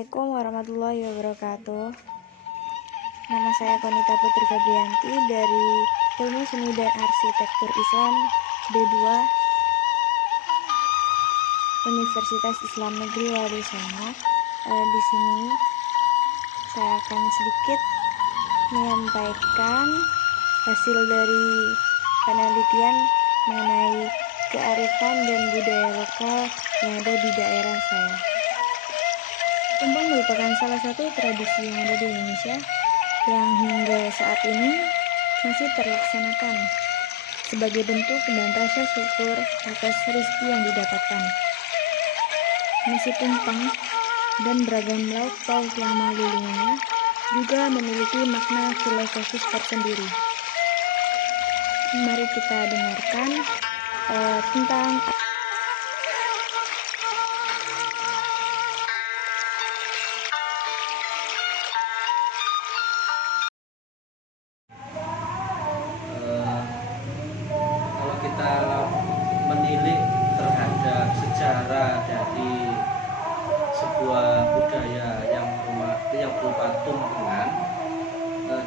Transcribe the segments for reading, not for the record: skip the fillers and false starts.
Assalamualaikum warahmatullahi wabarakatuh. Nama saya Konita Putri Febrianti dari Ilmu Seni dan Arsitektur Islam D2 Universitas Islam Negeri Wali Songo. Di sini saya akan sedikit menyampaikan hasil dari penelitian mengenai kearifan dan budaya lokal yang ada di daerah saya. Tumpeng merupakan salah satu tradisi yang ada di Indonesia yang hingga saat ini masih terlaksanakan sebagai bentuk dan rasa syukur atas rezeki yang didapatkan. Nasi tumpeng dan beragam lauk pauk yang mengelilinginya juga memiliki makna filosofis tersendiri. Mari kita dengarkan tentang kalau kita menilik terhadap sejarah dari sebuah budaya yang berupa tumpengan,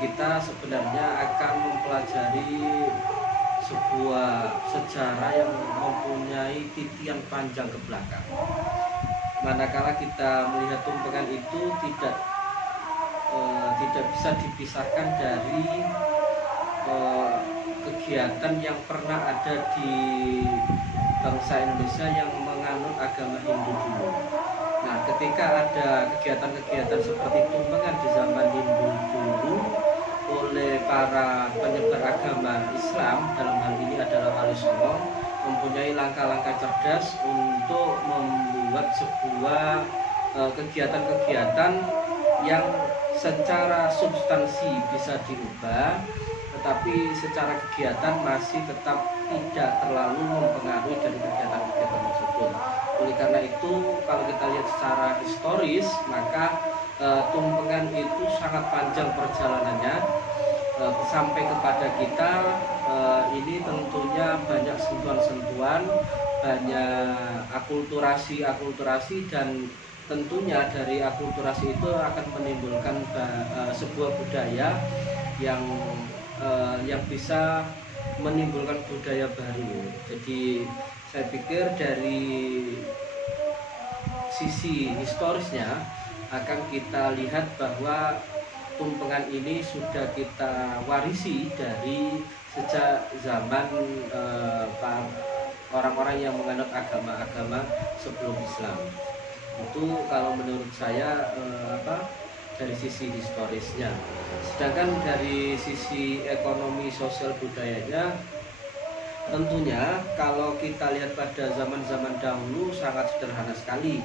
kita sebenarnya akan mempelajari sebuah sejarah yang mempunyai titian panjang ke belakang. Manakala kita melihat tumpengan itu tidak bisa dipisahkan dari kegiatan yang pernah ada di bangsa Indonesia yang menganut agama Hindu dulu. Nah, ketika ada kegiatan-kegiatan seperti tumpengan di zaman Hindu dulu oleh para penyebar agama Islam, dalam hal ini adalah Wali Songo, mempunyai langkah-langkah cerdas untuk membuat sebuah kegiatan-kegiatan yang secara substansi bisa diubah, tetapi secara kegiatan masih tetap tidak terlalu mempengaruhi dari kegiatan-kegiatan tersebut. Oleh karena itu, kalau kita lihat secara historis, maka tumpengan itu sangat panjang perjalanannya sampai kepada kita. Ini tentunya banyak sentuhan-sentuhan, banyak akulturasi dan tentunya dari akulturasi itu akan menimbulkan sebuah budaya yang bisa menimbulkan budaya baru. Jadi saya pikir dari sisi historisnya akan kita lihat bahwa tumpengan ini sudah kita warisi dari sejak zaman orang-orang yang menganut agama-agama sebelum Islam. Itu kalau menurut saya dari sisi historisnya. Sedangkan dari sisi ekonomi sosial budayanya, tentunya kalau kita lihat pada zaman-zaman dahulu sangat sederhana sekali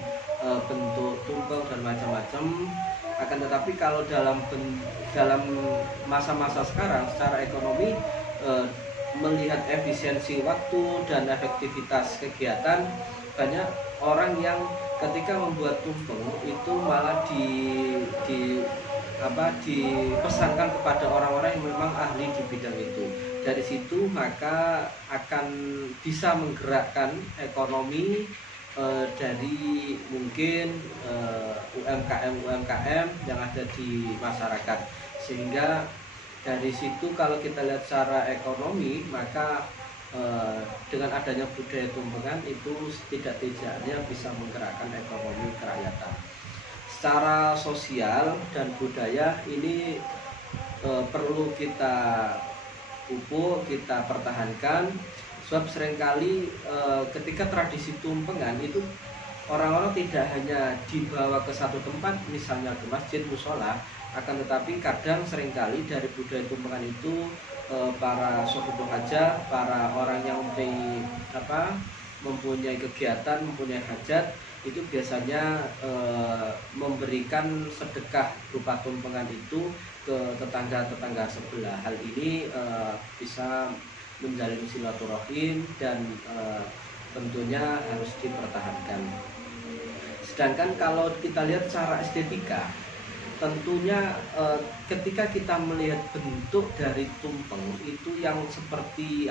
bentuk tumpeng dan macam-macam. Akan tetapi kalau dalam masa-masa sekarang secara ekonomi, melihat efisiensi waktu dan efektivitas kegiatan, banyak orang yang ketika membuat tumpeng itu malah dipesankan kepada orang-orang yang memang ahli di bidang itu. Dari situ maka akan bisa menggerakkan ekonomi dari mungkin UMKM yang ada di masyarakat. Sehingga dari situ kalau kita lihat secara ekonomi, maka dengan adanya budaya tumpengan itu tidak-tidaknya bisa menggerakkan ekonomi kerakyatan. Secara sosial dan budaya ini perlu kita pupuk, kita pertahankan, sebab seringkali ketika tradisi tumpengan itu orang-orang tidak hanya dibawa ke satu tempat, misalnya ke masjid, musola, akan tetapi kadang seringkali dari budaya tumpengan itu para sohibul hajah, para orang yang mempunyai kegiatan, mempunyai hajat, itu biasanya memberikan sedekah berupa tumpengan itu ke tetangga-tetangga sebelah. Hal ini bisa menjalin silaturahim dan tentunya harus dipertahankan. Sedangkan kalau kita lihat secara estetika, tentunya ketika kita melihat bentuk dari tumpeng itu yang seperti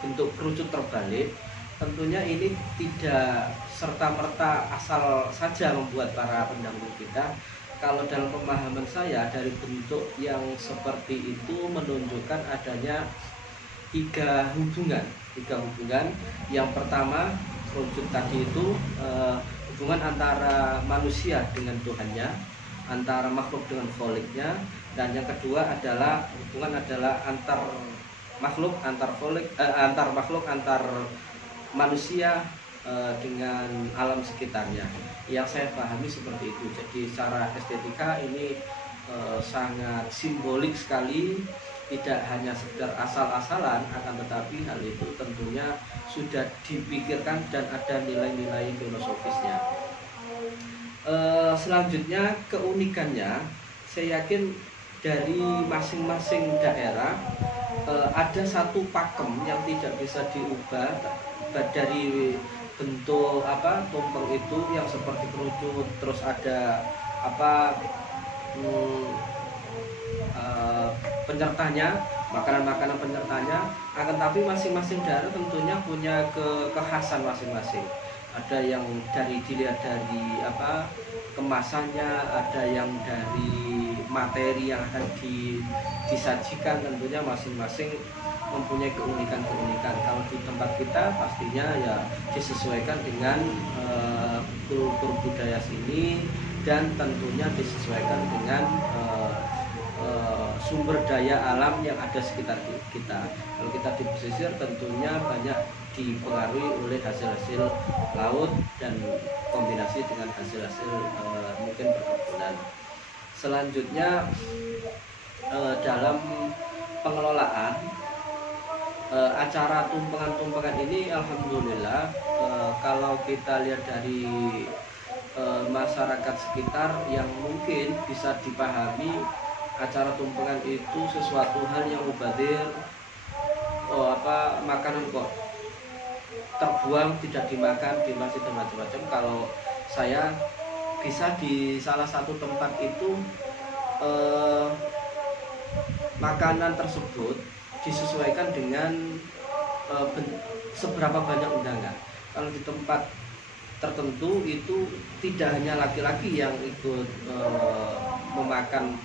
bentuk kerucut terbalik, tentunya ini tidak serta-merta asal saja membuat para pendahulu kita. Kalau dalam pemahaman saya, dari bentuk yang seperti itu menunjukkan adanya tiga hubungan. Yang pertama, rujuk tadi itu hubungan antara manusia dengan Tuhannya, antara makhluk dengan kholiknya, dan yang kedua adalah hubungan antar makhluk, antar manusia dengan alam sekitarnya. Yang saya pahami seperti itu. Jadi secara estetika ini sangat simbolik sekali, tidak hanya sekedar asal-asalan, akan tetapi hal itu tentunya sudah dipikirkan dan ada nilai-nilai filosofisnya. Selanjutnya keunikannya, saya yakin dari masing-masing daerah ada satu pakem yang tidak bisa diubah dari bentuk tumpeng itu yang seperti kerucut, terus ada penyertanya, makanan-makanan penyertanya. Akan tapi masing-masing daerah tentunya punya kekhasan masing-masing. Ada yang dilihat dari kemasannya, ada yang dari materi yang akan disajikan, tentunya masing-masing mempunyai keunikan-keunikan. Kalau di tempat kita pastinya ya disesuaikan dengan kultur budaya sini, dan tentunya disesuaikan dengan sumber daya alam yang ada sekitar kita. Kalau kita di pesisir tentunya banyak dipengaruhi oleh hasil-hasil laut dan kombinasi dengan hasil-hasil mungkin perkebunan. Selanjutnya dalam pengelolaan acara tumpengan-tumpengan ini, alhamdulillah kalau kita lihat dari masyarakat sekitar yang mungkin bisa dipahami, acara tumpengan itu sesuatu hal yang mubazir. Makanan kok terbuang, tidak dimakan, dimasih dan macam-macam. Kalau saya bisa di salah satu tempat itu makanan tersebut disesuaikan dengan seberapa banyak undangan. Kalau di tempat tertentu itu tidak hanya laki-laki yang ikut memakan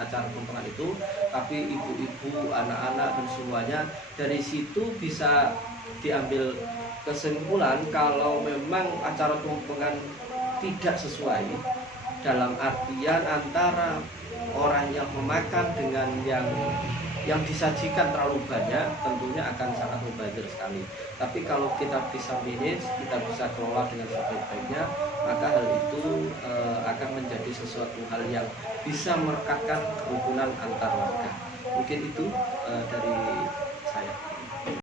acara tumpengan itu, tapi ibu-ibu, anak-anak dan semuanya. Dari situ bisa diambil kesimpulan kalau memang acara tumpengan tidak sesuai, dalam artian antara orang yang memakan dengan yang disajikan terlalu banyak, tentunya akan sangat mubazir sekali. Tapi kalau kita bisa manage, kita bisa kelola dengan sebaik-baiknya, maka hal itu akan menjadi sesuatu hal yang bisa merekatkan kerukunan antar warga. Mungkin itu dari saya.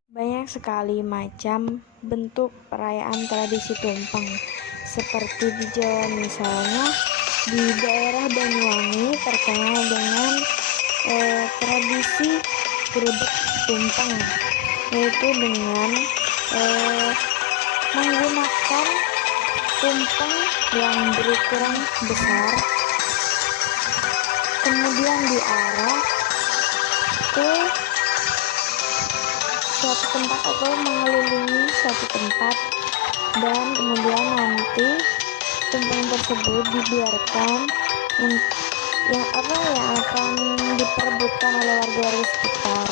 Banyak sekali macam bentuk perayaan tradisi tumpeng. Seperti di Jawa misalnya, di daerah Banyuwangi terkenal dengan tradisi grebek tumpeng, yaitu dengan menggunakan tumpeng yang berukuran besar, kemudian diarah ke suatu tempat atau mengelilingi suatu tempat, dan kemudian nanti tumpeng tersebut dibiarkan yang akan diperebutkan oleh warga-warga sekitar.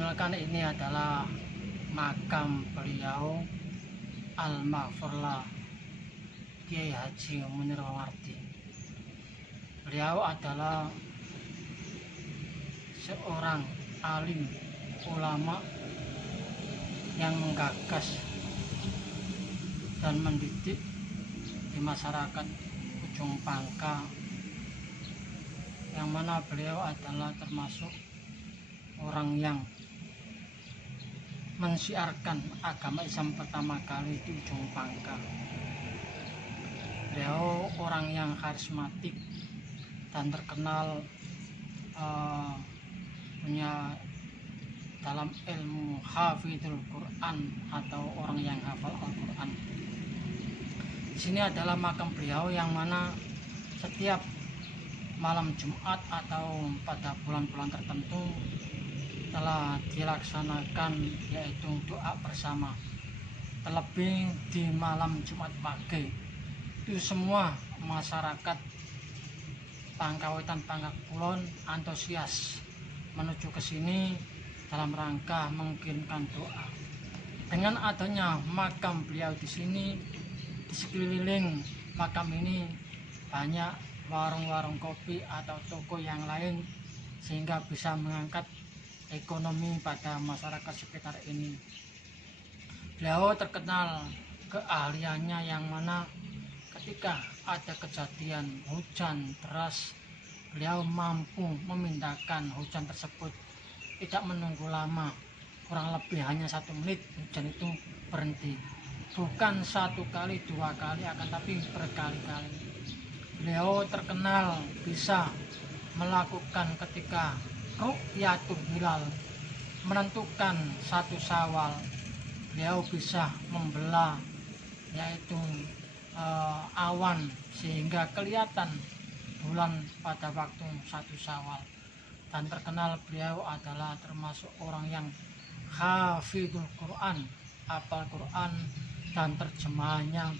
Perkenalkan, ini adalah makam beliau Almarhum Kiai Haji Munir Mawardi. Beliau adalah seorang alim ulama yang menggagas dan mendidik di masyarakat Ujung Pangka, yang mana beliau adalah termasuk orang yang mensiarkan agama Islam pertama kali di Ujung Pangka. Beliau orang yang karismatik dan terkenal punya dalam ilmu hafidul Quran atau orang yang hafal Al-Quran. Di sini adalah makam beliau yang mana setiap malam Jumat atau pada bulan-bulan tertentu telah dilaksanakan, yaitu doa bersama. Terlebih di malam Jumat pagi, itu semua masyarakat Pangkawetan Pangkak Kulon antusias menuju ke sini dalam rangka mengirimkan doa. Dengan adanya makam beliau di sini, di sekeliling makam ini banyak warung-warung kopi atau toko yang lain, sehingga bisa mengangkat ekonomi pada masyarakat sekitar ini. Beliau terkenal keahliannya yang mana ketika ada kejadian hujan deras, beliau mampu memindahkan hujan tersebut tidak menunggu lama, kurang lebih hanya 1 menit hujan itu berhenti. Bukan 1 kali 2 kali, akan tapi berkali-kali. Beliau terkenal bisa melakukan ketika ru'yatul hilal, menentukan 1 Syawal, beliau bisa membelah yaitu awan sehingga kelihatan bulan pada waktu 1 Syawal. Dan terkenal beliau adalah termasuk orang yang hafidul Quran, hafal Quran dan terjemahannya.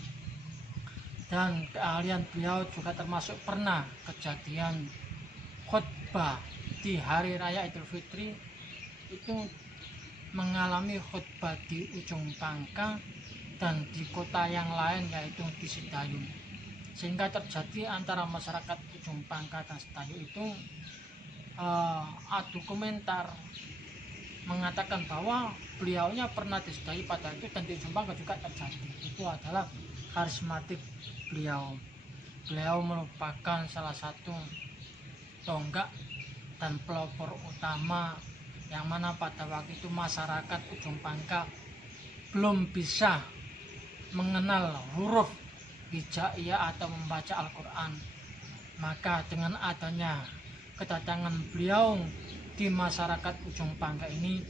Dan keahlian beliau juga termasuk pernah kejadian khutbah di hari raya Idul Fitri, itu mengalami khutbah di Ujung Pangka dan di kota yang lain yaitu di Sidayung, sehingga terjadi antara masyarakat Ujung Pangka dan Sidayung itu adu komentar mengatakan bahwa beliaunya pernah di Sidayung pada itu, dan di Ujung Pangka juga terjadi. Itu adalah karismatik beliau. Beliau merupakan salah satu tonggak dan pelopor utama yang mana pada waktu itu masyarakat Ujung Pangka belum bisa mengenal huruf hijaiyah atau membaca Al-Quran. Maka dengan adanya kedatangan beliau di masyarakat Ujung Pangka ini,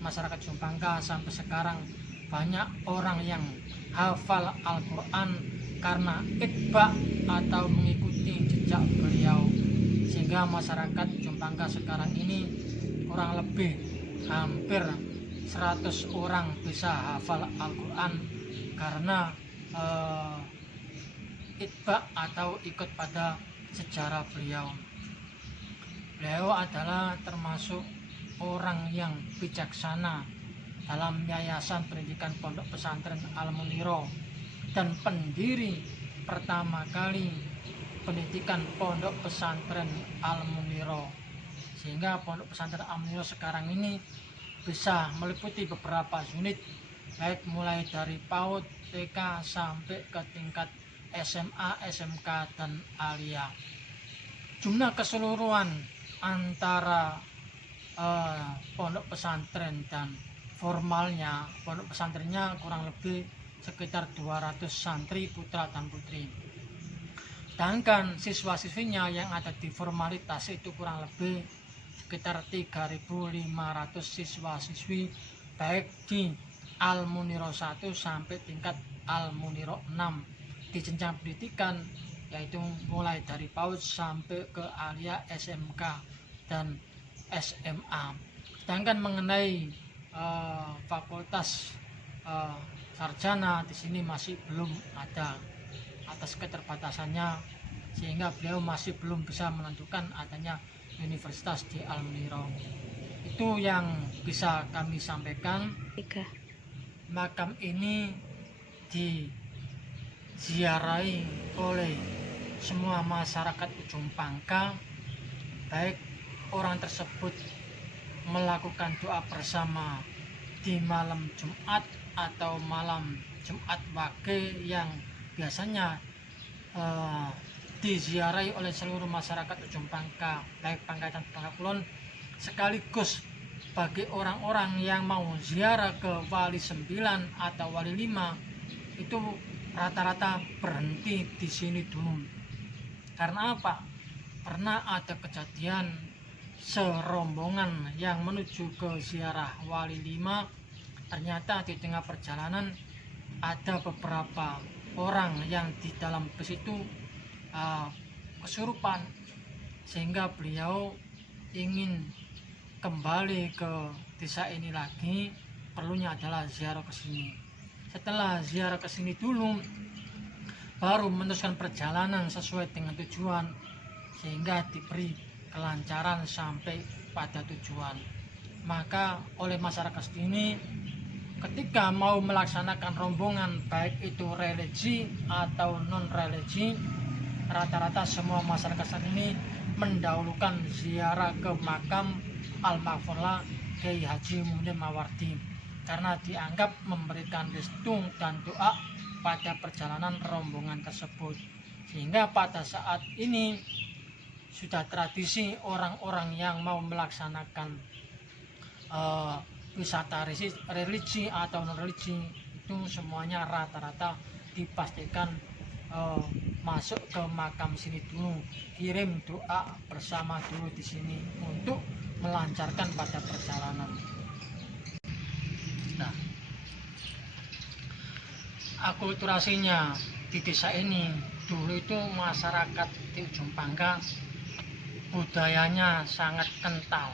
masyarakat Ujung Pangka sampai sekarang banyak orang yang hafal Al-Quran karena itba atau mengikuti jejak beliau, sehingga masyarakat Ujung Pangka sekarang ini kurang lebih hampir 100 orang bisa hafal Al-Quran karena itba atau ikut pada sejarah beliau. Beliau adalah termasuk orang yang bijaksana dalam yayasan pendidikan Pondok Pesantren Al-Muniro dan pendiri pertama kali pendidikan Pondok Pesantren Al-Muniro, sehingga Pondok Pesantren Al-Muniro sekarang ini bisa meliputi beberapa unit, baik mulai dari PAUD, TK sampai ke tingkat SMA, SMK, dan Alia. Jumlah keseluruhan antara pondok pesantren dan formalnya, pondok pesantrennya kurang lebih sekitar 200 santri putra dan putri. Sedangkan siswa-siswinya yang ada di formalitas itu kurang lebih sekitar 3.500 siswa-siswi, baik di Al-Muniro 1 sampai tingkat Al-Muniro 6 di jenjang pendidikan, yaitu mulai dari PAUD sampai ke Alia, SMK, dan SMA. Sedangkan mengenai fakultas sarjana di sini masih belum ada atas keterbatasannya, sehingga beliau masih belum bisa menentukan adanya universitas di Al-Muniro. Itu Itu yang bisa kami sampaikan. Tiga. Makam ini diziarahi oleh semua masyarakat Ujung Pangkal, baik orang tersebut melakukan doa bersama di malam Jumat atau malam Jumat Wage yang biasanya diziarahi oleh seluruh masyarakat Ujung Pangkal, baik Pangkal dan Pangkal Kulon, sekaligus bagi orang-orang yang mau ziarah ke Wali 9 atau Wali 5 itu rata-rata berhenti di sini dulu. Karena apa? Pernah ada kejadian serombongan yang menuju ke ziarah Wali 5, ternyata di tengah perjalanan ada beberapa orang yang di dalam bus itu kesurupan, sehingga beliau ingin kembali ke desa ini lagi. Perlunya adalah ziarah ke sini. Setelah ziarah ke sini dulu, baru meneruskan perjalanan sesuai dengan tujuan, sehingga diberi kelancaran sampai pada tujuan. Maka oleh masyarakat sini, ketika mau melaksanakan rombongan, baik itu religi atau non religi, rata-rata semua masyarakat ini mendahulukan ziarah ke makam Al-Maghfurlah Kiai Haji Muhyiddin Mawardi, karena dianggap memberikan restu dan doa pada perjalanan rombongan tersebut. Sehingga pada saat ini sudah tradisi orang-orang yang mau melaksanakan wisata religi atau non religi itu semuanya rata-rata dipastikan masuk ke makam sini dulu, kirim doa bersama dulu di sini untuk melancarkan pada perjalanan. Nah, akulturasinya di desa ini dulu itu masyarakat di Ujung Pangkal budayanya sangat kental.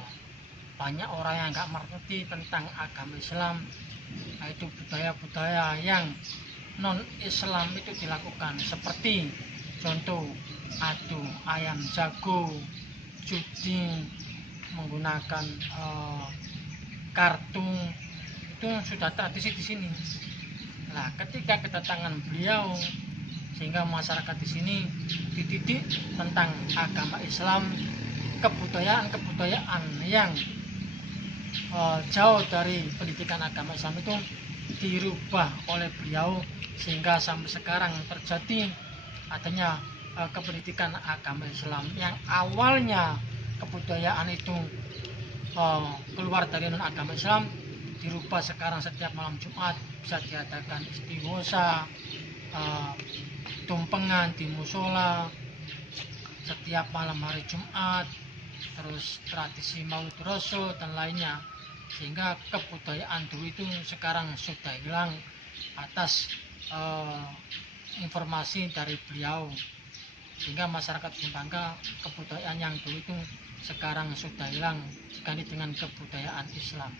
Banyak orang yang nggak mengerti tentang agama Islam, yaitu budaya-budaya yang non Islam itu dilakukan, seperti contoh adu ayam jago, judi, menggunakan kartu, itu sudah tradisi di sini. Nah, ketika kedatangan beliau, sehingga masyarakat di sini dididik tentang agama Islam, kebudayaan yang jauh dari pendidikan agama Islam itu dirubah oleh beliau, sehingga sampai sekarang terjadi adanya kependidikan agama Islam yang awalnya kebudayaan itu keluar dari non agama Islam, dirubah sekarang setiap malam Jumat bisa diadakan istighosa, tumpengan di musola setiap malam hari Jumat, terus tradisi Maulid Rasul dan lainnya, sehingga kebudayaan dulu itu sekarang sudah hilang atas informasi dari beliau, sehingga masyarakat Ujung Pangkal kebudayaan yang dulu itu sekarang sudah hilang, diganti dengan kebudayaan Islam.